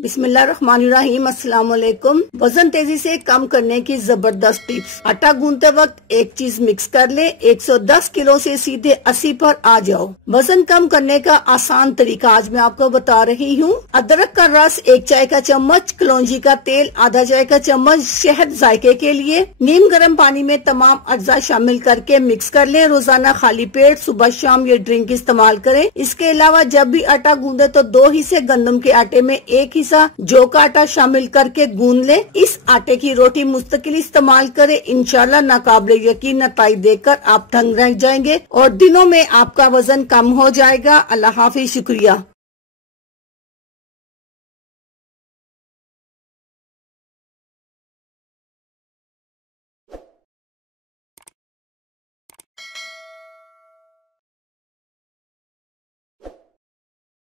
बिस्मिल्लाहिर्रहमानिर्रहीम, अस्सलाम वालेकुम। वजन तेजी से कम करने की जबरदस्त टिप्स। आटा गूंदते वक्त एक चीज मिक्स कर ले, 110 किलो से सीधे 80 पर आ जाओ। वजन कम करने का आसान तरीका आज मैं आपको बता रही हूँ। अदरक का रस 1 चाय का चम्मच, कलौंजी का तेल आधा चाय का चम्मच, शहद जायके के लिए, नीम गर्म पानी में तमाम अज्जा शामिल करके मिक्स कर लें। रोजाना खाली पेट सुबह शाम ये ड्रिंक इस्तेमाल करें। इसके अलावा जब भी आटा गूंदे तो 2 हिस्से गंदम के आटे में 1 हिस्सा जौ का आटा शामिल करके गूंद ले। इस आटे की रोटी मुस्तकिल इस्तेमाल करें। इंशाल्लाह नाकाबिले यकीन नतीजे देखकर आप दंग रह जाएंगे और दिनों में आपका वजन कम हो जाएगा। अल्लाह हाफिज, शुक्रिया।